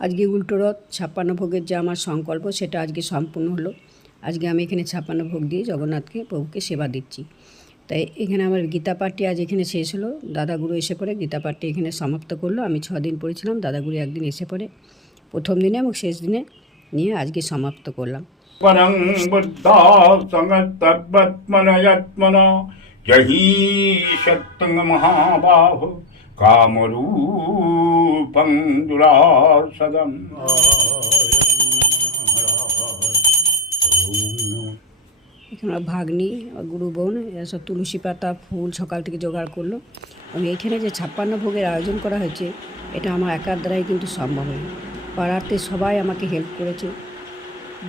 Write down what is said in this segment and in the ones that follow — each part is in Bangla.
আজকে উল্টো রথ ছাপ্পান্ন ভোগের যে আমার সংকল্প সেটা আজকে সম্পূর্ণ হলো আজকে আমি এখানে ছাপ্পান্ন ভোগ দিয়ে জগন্নাথকে প্রভুকে সেবা দিচ্ছি তাই এখানে আমার গীতা পাঠটি আজ এখানে শেষ হলো দাদাগুরু এসে পড়ে গীতা পাঠটি এখানে সমাপ্ত করলো আমি ছ দিন পড়েছিলাম দাদাগুরু একদিন এসে পড়ে প্রথম দিনে এবং শেষ দিনে নিয়ে আজকে সমাপ্ত করলাম परं बुद्धा सङ्गतद्वत्मनयत्मन जही महाबाहो कामरूपं दुरासदम् এখানে আমার ভাগ্নি আর গুরু বোন এরা সব তুলসী পাতা ফুল সকাল থেকে জোগাড় করলো এবং এখানে যে ছাপ্পান্ন ভোগের আয়োজন করা হয়েছে এটা আমার একার দ্বারাই কিন্তু সম্ভব হয়নি পাড়াতে সবাই আমাকে হেল্প করেছে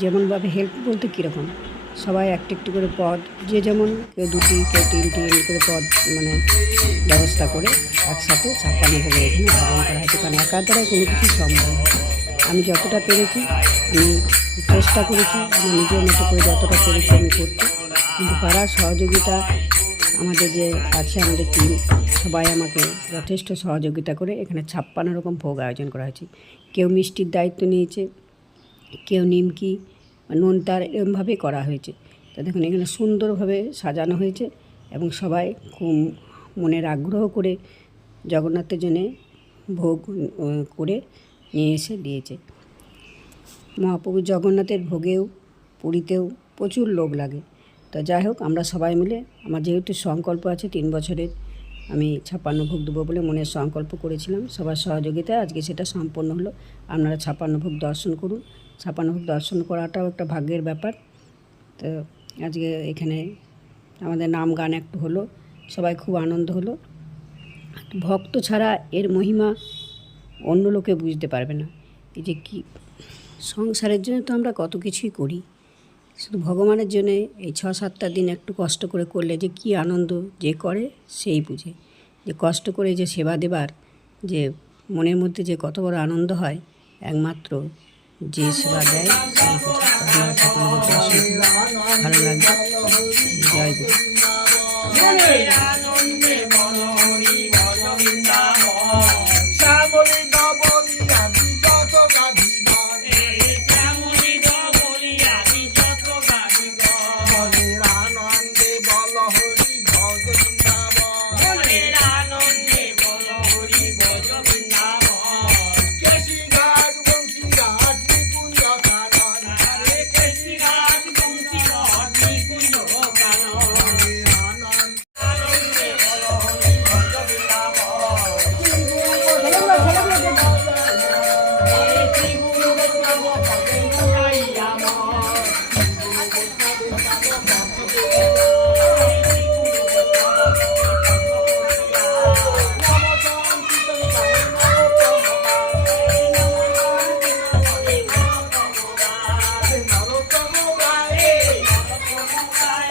যেমনভাবে হেল্প বলতে কীরকম সবাই একটু একটু করে পদ, যে যেমন কেউ দুটি, কেউ তিনটি, এমনি করে পদ মানে ব্যবস্থা করে একসাথে ছাপ্পান্ন ভোগের এখানে আয়োজন করা হয়েছে কারণ একার দ্বারাই কোনো কিছু সম্ভব আমি যতটা পেরেছি, আমি চেষ্টা করেছি, আমার নিজের মতো করে যতটা পেরেছি আমি করতে। কিন্তু পাড়ার সহযোগিতা আমাদের যে আছে, আমাদের টিম সবাই আমাকে যথেষ্ট সহযোগিতা করে এখানে ছাপ্পান্ন রকম ভোগ আয়োজন করা হয়েছে। কেউ মিষ্টির দায়িত্ব নিয়েছে, কেউ নিমকি নোনতার এরমভাবে করা হয়েছে। তা দেখুন, এখানে সুন্দরভাবে সাজানো হয়েছে এবং সবাই খুব মনের আগ্রহ করে জগন্নাথের জন্যে ভোগ করে নিয়ে এসে দিয়েছে। মহাপ্রভু জগন্নাথের ভোগেও, পুরীতেও প্রচুর লোক লাগে। তো যাই হোক, আমরা সবাই মিলে, আমার যেহেতু সংকল্প আছে তিন বছরের আমি ছাপ্পান্ন ভোগ দেবো বলে মনের সংকল্প করেছিলাম। সবার সহযোগিতায় আজকে সেটা সম্পন্ন হলো। আপনারা ছাপ্পান্ন ভোগ দর্শন করুন। ছাপ্পান্ন ভোগ দর্শন করাটাও একটা ভাগ্যের ব্যাপার। তো আজকে এখানে আমাদের নাম গান একটু হলো। সবাই খুব আনন্দ হলো। ভক্ত ছাড়া এর মহিমা অন্য লোকে বুঝতে পারবে না। এই যে কি সংসারের জন্য তো আমরা কত কিছুই করি। শুধু ভগবানের জন্যে এই ছ সাতটা দিন একটু কষ্ট করে করলে যে কি আনন্দ যে করে সেই বুঝে। যে কষ্ট করে যে সেবা দেবার, যে মনের মধ্যে যে কত বড় আনন্দ হয়, একমাত্র যে সেবা দেয়। ভালো লাগবে জয় গুরু।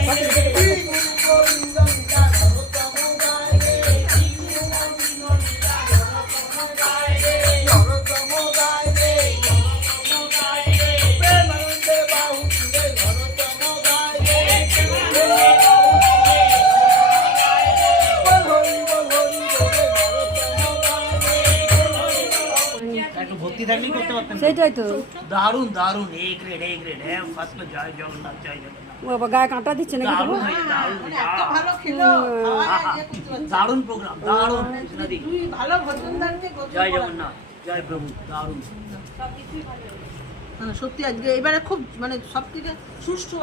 একটু ভর্তি থাকলেই করতে পারতেন সেটাই তো। দারুণ দারুণ। এ গ্রেড এ গ্রেড হ্যাঁ ফার্স্ট জয় জগন্নাথ জয় জগন্নাথ। বাবা গায়ে কাঁটা দিচ্ছে নাকি দারুণ বাবা? দারুণ প্রোগ্রাম দারুণ ভালো জয় জগন্নাথ জয় প্রভু দারুণ। সত্যি আজকে এবারে খুব মানে সব থেকে সুষ্ঠু